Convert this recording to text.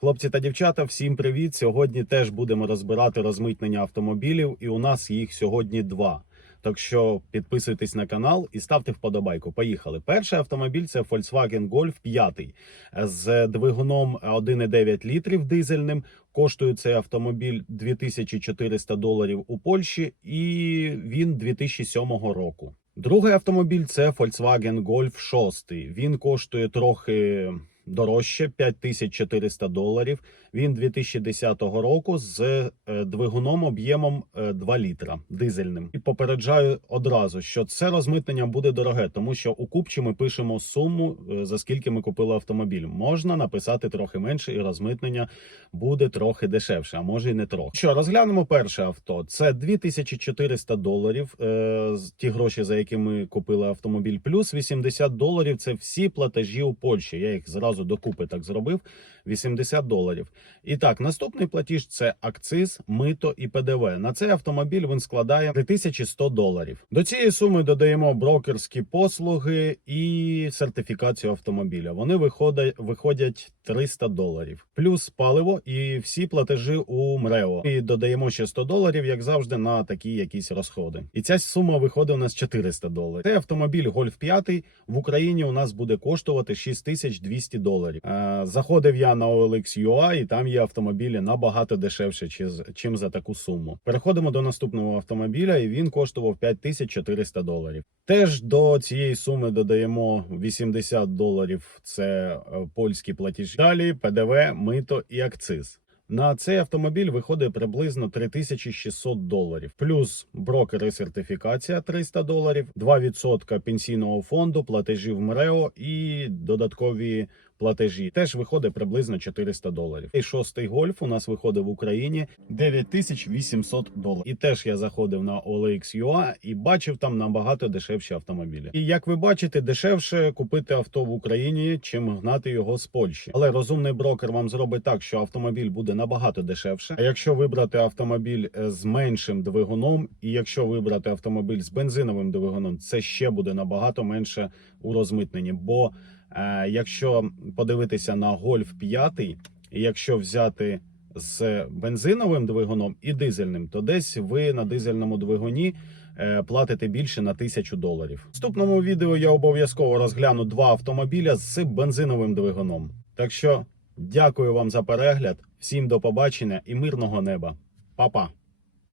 Хлопці та дівчата, всім привіт! Сьогодні теж будемо розбирати розмитнення автомобілів, і у нас їх сьогодні два. Так що підписуйтесь на канал і ставте вподобайку. Поїхали. Перший автомобіль це Volkswagen Golf 5 з двигуном 1,9 літрів дизельним. Коштує цей автомобіль 2400 доларів у Польщі, і він 2007 року. Другий автомобіль це Volkswagen Golf 6. Він коштує трохи дорожче 5400 доларів. Він 2010 року з е, двигуном об'ємом е, 2 літра дизельним. І попереджаю одразу, що це розмитнення буде дороге, тому що у купчі ми пишемо суму е, за скільки ми купили автомобіль. Можна написати трохи менше, і розмитнення буде трохи дешевше, а може й не трохи. Що розглянемо перше авто? Це 2400 доларів. Е, ті гроші, за які ми купили автомобіль, плюс 80 доларів. Це всі платежі у Польщі. Я їх зразу докупи так зробив. 80 доларів. І так, наступний платіж це акциз, мито і ПДВ. На цей автомобіль він складає 3100 доларів. До цієї суми додаємо брокерські послуги і сертифікацію автомобіля. Вони виходять, виходять 300 доларів, плюс паливо і всі платежі у МРЕО. І додаємо ще 100 доларів, як завжди, на такі якісь розходи. І ця сума виходить у нас 400 доларів. Цей автомобіль Golf 5 в Україні у нас буде коштувати 6200 доларів. Е, Заходив я на OLX.ua і там є автомобілі набагато дешевше, чи- чим за таку суму. Переходимо до наступного автомобіля, і він коштував 5400 доларів. Теж до цієї суми додаємо 80 доларів. Це е, польські платежі. Далі ПДВ, мито і акциз. На цей автомобіль виходить приблизно 3600 доларів, плюс брокер і сертифікація 300 доларів, 2% пенсійного фонду, платежі в МРЕО і додаткові платежі. Теж виходить приблизно 400 доларів. І шостий гольф у нас виходить в Україні 9800 доларів. І теж я заходив на OLX.ua і бачив там набагато дешевші автомобілі. І як ви бачите, дешевше купити авто в Україні, чим гнати його з Польщі. Але розумний брокер вам зробить так, що автомобіль буде набагато дешевше. А якщо вибрати автомобіль е, з меншим двигуном, і якщо вибрати автомобіль з бензиновим двигуном, це ще буде набагато менше у розмитненні. Бо якщо подивитися на Golf 5, і якщо взяти з бензиновим двигуном і дизельним, то десь ви на дизельному двигуні е, платите більше на тисячу доларів. В наступному відео я обов'язково розгляну два автомобіля з бензиновим двигуном. Так що дякую вам за перегляд, всім до побачення і мирного неба. Па-па!